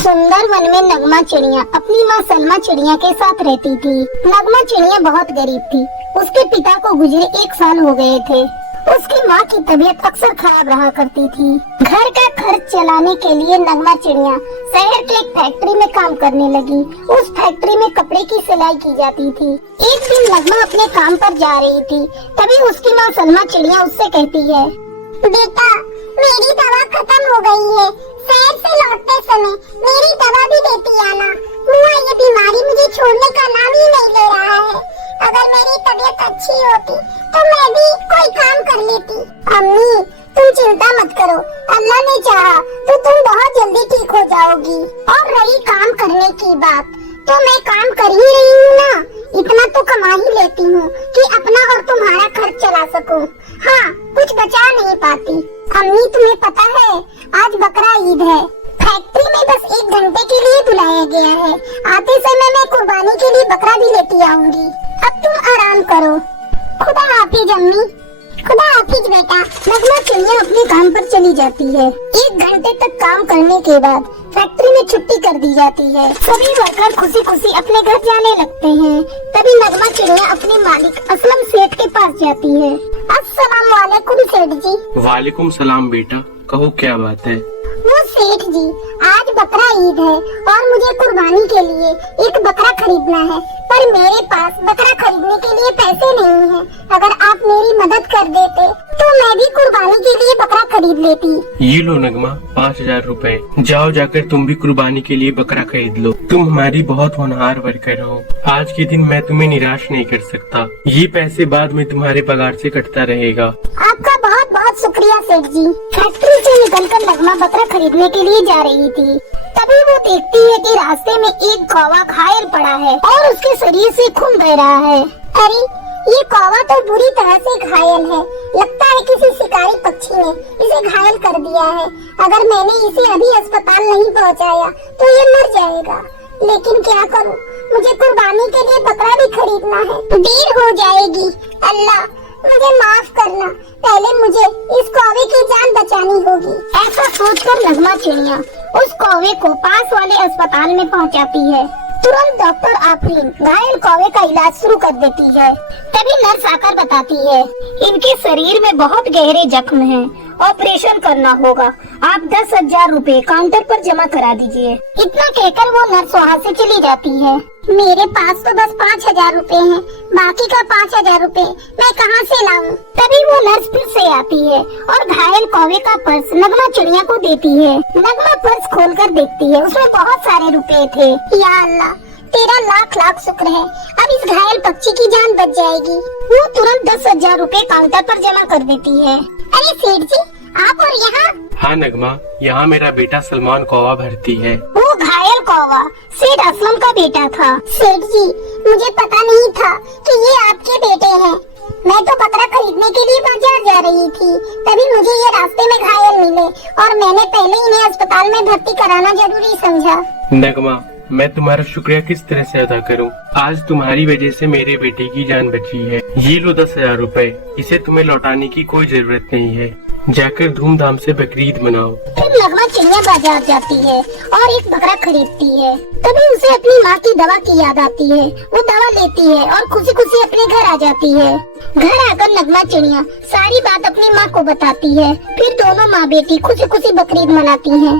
सुंदर वन में नगमा चिड़िया अपनी माँ सलमा चिड़िया के साथ रहती थी। नगमा चिड़िया बहुत गरीब थी। उसके पिता को गुजरे 1 साल हो गए थे। उसकी माँ की तबीयत अक्सर खराब रहा करती थी। घर का खर्च चलाने के लिए नगमा चिड़िया शहर के एक फैक्ट्री में काम करने लगी। उस फैक्ट्री में कपड़े की सिलाई की जाती थी। एक दिन नगमा अपने काम पर जा रही थी, तभी उसकी माँ सलमा चिड़िया उससे कहती है, बेटा मेरी दवा खत्म हो गई है, शहर से लौटते समय मेरी दवा भी देती आना। मुआ ये बीमारी मुझे छोड़ने का नाम ही नहीं ले रहा है। अगर मेरी तबीयत अच्छी होती तो मैं भी कोई काम कर लेती। अम्मी तुम चिंता मत करो, अल्लाह ने चाहा तो तुम बहुत जल्दी ठीक हो जाओगी। और रही काम करने की बात, तो मैं काम कर ही रही हूँ ना, इतना तो कमा ही लेती हूँ कि अपना और तुम्हारा खर्च चला सकूँ। हाँ कुछ बचा नहीं पाती। अम्मी तुम्हें पता है आज बकरा ईद है। फैक्ट्री में बस 1 घंटे के लिए बुलाया गया है। आते समय मैं कुर्बानी के लिए बकरा भी लेती आऊंगी। अब तुम आराम करो। खुदा हाफिज अम्मी। खुदा हाफिज बेटा। नगमा चिड़िया अपने काम पर चली जाती है। 1 घंटे तक काम करने के बाद फैक्ट्री में छुट्टी कर दी जाती है। सभी वर्कर खुशी खुशी अपने घर जाने लगते हैं। तभी नगमा चिड़िया अपने मालिक असलम सेठ के पास जाती है। अस्सलाम वालेकुम सेठ जी। वालेकुम सलाम बेटा, कहो क्या बात है। वो सेठ जी आज बकरा ईद है और मुझे कुर्बानी के लिए एक बकरा खरीदना है, पर मेरे पास बकरा खरीदने के लिए पैसे नहीं हैं। अगर आप मेरी मदद कर देते तो मैं भी कुर्बानी के लिए बकरा खरीद लेती। ये लो नगमा 5000 रुपए, जाओ जाकर तुम भी कुर्बानी के लिए बकरा खरीद लो। तुम हमारी बहुत होनहार वर्कर हो। आज के दिन मैं तुम्हें निराश नहीं कर सकता। ये पैसे बाद में तुम्हारे पगार से कटता रहेगा। आपका बहुत बहुत शुक्रिया सेठ जी। फैक्ट्री से निकलकर नगमा बकरा खरीदने के लिए जा रही थी। तभी वो देखती है कि रास्ते में एक कौवा घायल पड़ा है और उसके शरीर से खून बह रहा है। अरे ये कौवा तो बुरी तरह से घायल है। लगता है किसी शिकारी पक्षी ने इसे घायल कर दिया है। अगर मैंने इसे अभी अस्पताल नहीं पहुंचाया तो ये मर जाएगा। लेकिन क्या करूं, मुझे कुर्बानी के लिए बकरा भी खरीदना है। देर हो जाएगी। अल्लाह मुझे माफ करना, पहले मुझे इस कौवे की जान बचानी होगी। ऐसा सोचकर नगमा चिड़िया उस कौवे को पास वाले अस्पताल में पहुंचाती है। तुरंत डॉक्टर आफरीन घायल कौवे का इलाज शुरू कर देती है। तभी नर्स आकर बताती है, इनके शरीर में बहुत गहरे जख्म हैं, ऑपरेशन करना होगा। आप 10,000 रुपए काउंटर पर जमा करा दीजिए। इतना कहकर वो नर्स वहाँ से चली जाती है। मेरे पास तो बस 5,000 रुपए हैं, बाकी का 5,000 रुपए मैं कहाँ से लाऊं? तभी वो नर्स फिर से आती है और घायल कौवे का पर्स नगमा चिड़िया को देती है। नगमा पर्स खोलकर देखती है, उसमें बहुत सारे रुपए थे। या अल्लाह तेरा लाख लाख शुक्र है, अब इस घायल पक्षी की जान बच जाएगी। वो तुरंत 10,000 रुपए काउंटर पर जमा कर देती है। अरे सेठ जी आप और यहाँ? हाँ नगमा, यहाँ मेरा बेटा सलमान कौवा भर्ती है। वो घायल कौवा सेठ असलम का बेटा था। सेठ जी मुझे पता नहीं था कि ये आपके बेटे हैं। मैं तो बकरा खरीदने के लिए बाजार जा रही थी, तभी मुझे ये रास्ते में घायल मिले और मैंने पहले इन्हें अस्पताल में भर्ती कराना जरूरी समझा। नगमा मैं तुम्हारा शुक्रिया किस तरह से अदा करूं? आज तुम्हारी वजह से मेरे बेटे की जान बची है। ये लो 10,000 रुपए, इसे तुम्हें लौटाने की कोई जरूरत नहीं है। जाकर धूमधाम से बकरीद मनाओ। फिर नगमा चिड़िया बाजार जाती है और एक बकरा खरीदती है। तभी उसे अपनी माँ की दवा की याद आती है। वो दवा लेती है और खुशी खुशी अपने घर आ जाती है। घर आकर नगमा चिड़िया सारी बात अपनी माँ को बताती है। फिर दोनों माँ बेटी खुशी खुशी बकरीद मनाती हैं।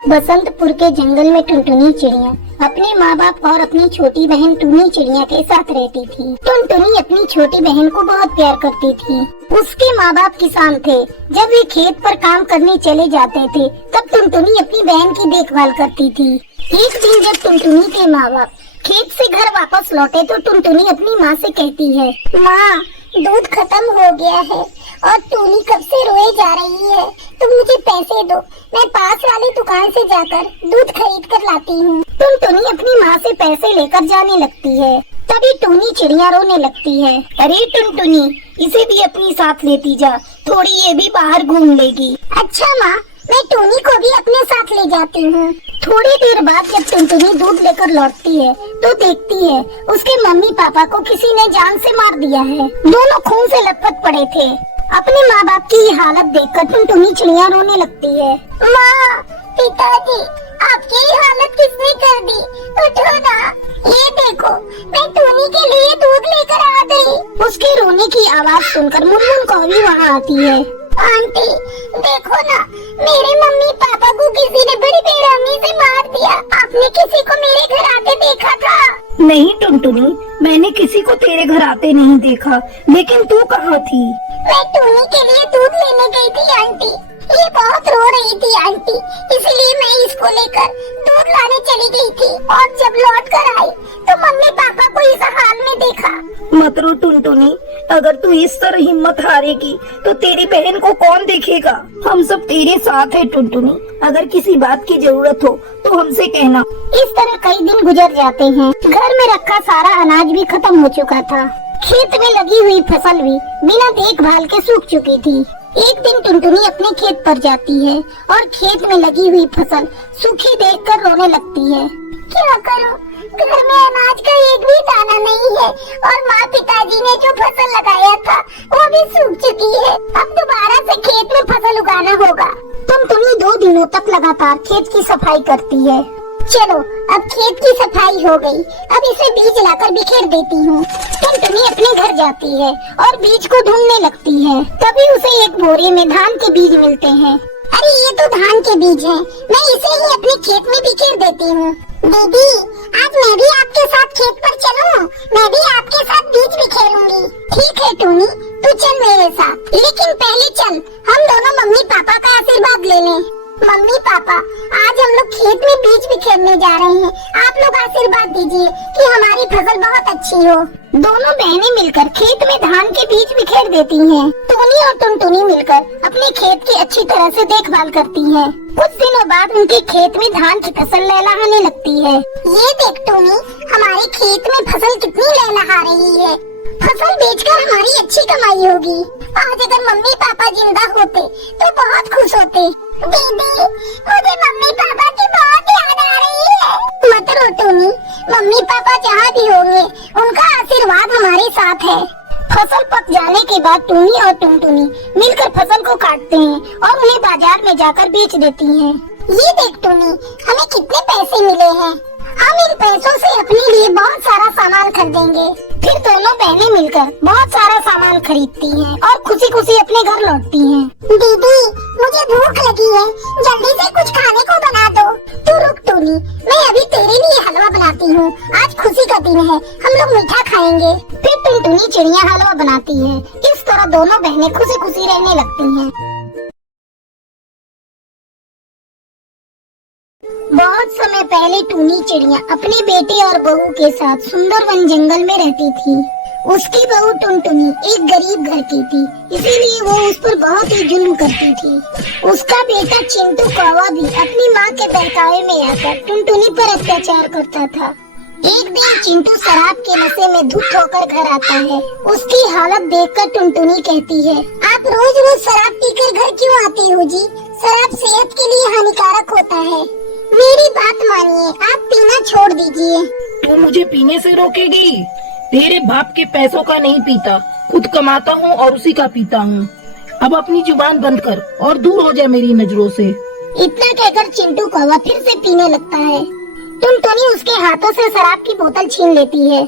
बसंतपुर के जंगल में टुनटुनी चिड़िया अपने माँ बाप और अपनी छोटी बहन टूनी चिड़िया के साथ रहती थी। टुनटुनी अपनी छोटी बहन को बहुत प्यार करती थी। उसके माँ बाप किसान थे। जब वे खेत पर काम करने चले जाते थे तब टुनटुनी अपनी बहन की देखभाल करती थी। एक दिन जब टुनटुनी के माँ बाप खेत से घर वापस लौटे तो टुनटुनी अपनी माँ से कहती है, माँ दूध खत्म हो गया है और टूनी कब से रोए जा रही है। तुम मुझे पैसे दो, मैं पास वाली दुकान से जाकर दूध खरीद कर लाती हूँ। टुनटुनी अपनी माँ से पैसे लेकर जाने लगती है। तभी टूनी चिड़िया रोने लगती है। अरे टुनटुनी इसे भी अपनी साथ लेती जा, थोड़ी ये भी बाहर घूम लेगी। अच्छा माँ मैं टूनी को भी अपने साथ ले जाती हूँ। थोड़ी देर बाद जब टुनटुनी दूध लेकर लौटती है तो देखती है उसके मम्मी पापा को किसी ने जान से मार दिया है। दोनों खून से लथपथ पड़े थे। अपने माँ बाप की ये हालत देखकर टुनटुनी चिड़िया रोने लगती है। माँ, पिताजी, आपकी ये हालत किसने कर दी? उठो ना, ये देखो मैं टूनी के लिए दूध लेकर आ गई। उसके रोने की आवाज सुनकर मुनमुन कौवी वहाँ आती है। आंटी, देखो ना, मेरे मम्मी पापा को किसी ने बड़ी बेरहमी से मार दिया। आपने किसी को मेरे घर आते देखा था? नहीं टुनटुनी, मैंने किसी को तेरे घर आते नहीं देखा, लेकिन तू कहाँ थी? मैं टूनी के लिए दूध लेने गई थी आंटी। ये बहुत रो रही थी आंटी, इसलिए मैं इसको लेकर दूध लाने चली गई थी। और जब लौट कर आई तो मम्मी पापा को इस हाल में देखा। मत रो टुनटुनी, अगर तू इस तरह हिम्मत हारेगी तो तेरी बहन को कौन देखेगा? हम सब तेरे साथ है टुनटुनी, अगर किसी बात की जरूरत हो तो हमसे कहना। इस तरह कई दिन गुजर जाते हैं। घर में रखा सारा अनाज भी खत्म हो चुका था। खेत में लगी हुई फसल भी बिना देखभाल के सूख चुकी थी। एक दिन टुनटुनी अपने खेत पर जाती है और खेत में लगी हुई फसल सूखी देखकर रोने लगती है। क्या करूं? घर में अनाज का एक भी दाना नहीं है और माँ पिताजी ने जो फसल लगाया था वो भी सूख चुकी है। अब दोबारा से खेत में फसल उगाना होगा। टुनटुनी 2 दिनों तक लगातार खेत की सफाई करती है। चलो, अब खेत की सफाई हो गई, अब इसे बीज लाकर बिखेर देती हूँ। टुनटुनी अपने घर जाती है और बीज को ढूंढने लगती है। तभी उसे एक बोरे में धान के बीज मिलते हैं। अरे ये तो धान के बीज हैं, मैं इसे ही अपने खेत में बिखेर देती हूँ। दीदी, आज मैं भी आपके साथ खेत पर चलूं? मैं भी आपके साथ बीज बिखेरूंगी। ठीक है टूनी, तू चल मेरे साथ, लेकिन पहले चल हम दोनों मम्मी पापा का आशीर्वाद ले लें। मम्मी पापा, आज हम लोग खेत में बीज बिखेरने जा रहे हैं। आप लोग आशीर्वाद दीजिए कि हमारी फसल बहुत अच्छी हो। दोनों बहनें मिलकर खेत में धान के बीज बिखेर देती हैं। टूनी और टुनटुनी मिलकर अपने खेत की अच्छी तरह से देखभाल करती हैं। कुछ दिनों बाद उनके खेत में धान की फसल लहलहाने लगती है। ये देख टूनी, हमारे खेत में फसल कितनी लहलहा रही है। फसल बेचकर हमारी अच्छी कमाई होगी। आज अगर मम्मी पापा जिंदा होते तो बहुत खुश होते। दीदी, मुझे मम्मी पापा की बहुत याद आ रही है। मत रो टूनी, मम्मी पापा जहाँ भी होंगे उनका आशीर्वाद हमारे साथ है। फसल पक जाने के बाद टूनी और टुनटुनी मिलकर फसल को काटते हैं और उन्हें बाजार में जाकर बेच देती हैं। ये देख टूनी, हमें कितने पैसे मिले हैं। हम इन पैसों से अपने लिए बहुत सारा सामान खरीदेंगे। फिर दोनों बहनें मिलकर बहुत सारा सामान खरीदती हैं और खुशी खुशी अपने घर लौटती हैं। दीदी, मुझे भूख लगी है, जल्दी से कुछ खाने को बना दो। तू रुक टूनी, मैं अभी तेरे लिए हलवा बनाती हूँ। आज खुशी का दिन है, हम लोग मीठा खाएंगे। फिर टुनटुनी चिड़िया हलवा बनाती है। इस तरह दोनों बहनें खुशी खुशी रहने लगती हैं। बहुत समय पहले टूनी चिड़िया अपने बेटे और बहू के साथ सुंदरवन जंगल में रहती थी। उसकी बहू टुनटुनी एक गरीब घर की थी, इसीलिए वो उस पर बहुत ही जुल्म करती थी। उसका बेटा चिंटू कौवा भी अपनी माँ के बहकावे में आकर टुनटुनी पर अत्याचार करता था। एक दिन चिंटू शराब के नशे में धुत होकर घर आता है। उसकी हालत देखकर टुनटुनी कहती है, आप रोज रोज शराब पीकर घर क्यों आते हो जी? शराब सेहत के लिए हानिकारक होता है। मेरी बात मानिए, आप पीना छोड़ दीजिए। तू मुझे पीने से रोकेगी? तेरे बाप के पैसों का नहीं पीता, खुद कमाता हूँ और उसी का पीता हूँ। अब अपनी जुबान बंद कर और दूर हो जाए मेरी नजरों से। इतना कहकर चिंटू कौवा फिर से पीने लगता है। टुनटुनी उसके हाथों से शराब की बोतल छीन लेती है।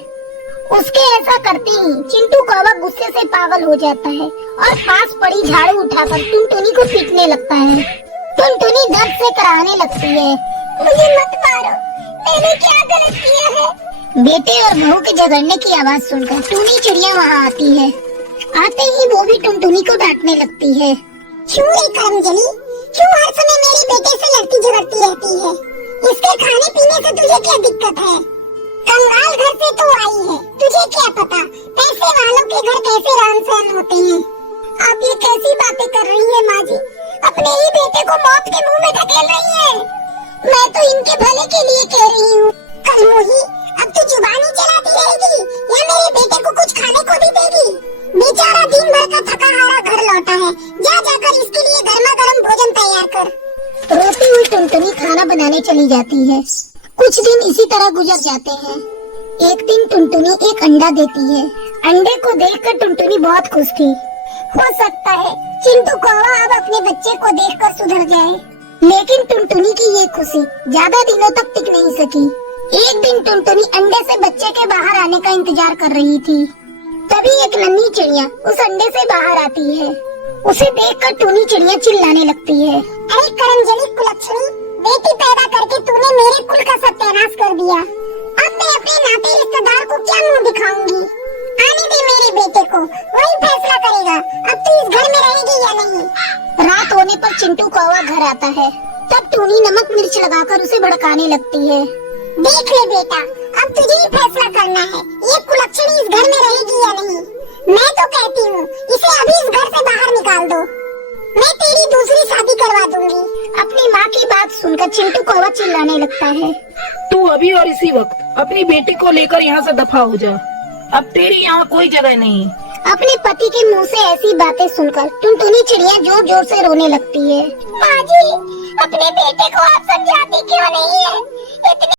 उसके ऐसा करते ही चिंटू कौवा गुस्से से पागल हो जाता है और पास पड़ी झाड़ू उठाकर टुनटुनी को पीटने लगता है। टुनटुनी दर्द से कराहने लगती है, मुझे मत मारो, मैंने क्या गलत किया है? बेटे और बहू के झगड़ने की आवाज सुनकर टूनी चिड़िया वहाँ आती है। आते ही वो भी टुनटुनी को डांटने लगती है। क्यों रे कर्मजनी, क्यों हर समय मेरे बेटे से लड़ती झगड़ती रहती है? इसके खाने पीने से तुझे क्या दिक्कत है? कंगाल घर से तो आई है, तुझे क्या पता पैसे वालों के घर कैसे रहन सहन होते हैं? आप ये कैसी बातें कर रही है माँ जी? अपने ही बेटे को मौत के मुंह में धकेल रही है। मैं तो इनके भले के लिए कह रही हूँ। कलमोही, अब तू जुबानी चलाती रहेगी या मेरे बेटे को कुछ खाने को भी देगी? बेचारा दिन भर का थका हारा घर लौटा है, जा जाकर इसके लिए गर्मा गर्म भोजन तैयार कर। रोती हुई टुनटुनी खाना बनाने चली जाती है। कुछ दिन इसी तरह गुजर जाते हैं। एक दिन टुनटुनी एक अंडा देती है। अंडे को देखकर टुनटुनी बहुत खुश थी। हो सकता है चिंटू कौवा अब अपने बच्चे को देखकर सुधर जाए, लेकिन टुनटुनी की ये खुशी ज्यादा दिनों तक टिक नहीं सकी। एक दिन टुनटुनी अंडे से बच्चे के बाहर आने का इंतजार कर रही थी। तभी एक नन्ही चिड़िया उस अंडे से बाहर आती है। उसे देखकर टूनी चिड़िया चिल्लाने लगती है, अरे करमजली कुलच्छनी, बेटी पैदा करके तूने मेरे कुल का सत्यानाश कर दिया। अब मैं अपने नाते रिश्तेदार को क्या मुंह दिखाऊंगी? आने दे मेरे बेटे को, वही फैसला करेगा अब तू इस घर में रहेगी या नहीं। रात होने पर चिंटू कौवा घर आता है। तब टूनी नमक मिर्च लगाकर उसे भड़काने लगती है। देख ले बेटा, अब तुझे ही फैसला करना है, ये कुलच्छनी इस घर में रहेगी या नहीं। मैं तो कहती हूँ इसे अभी इस घर से बाहर निकाल दो, मैं तेरी दूसरी शादी करवा दूंगी। अपनी माँ की बात सुनकर चिंटू कौवा चिल्लाने लगता है, तू अभी और इसी वक्त अपनी बेटी को लेकर यहाँ से दफा हो जा, अब तेरी यहाँ कोई जगह नहीं। अपने पति के मुंह से ऐसी बातें सुनकर टुनटुनी चिड़िया जोर जोर से रोने लगती है। माँ जी, अपने बेटे को आप समझाती क्यों नहीं है? इतने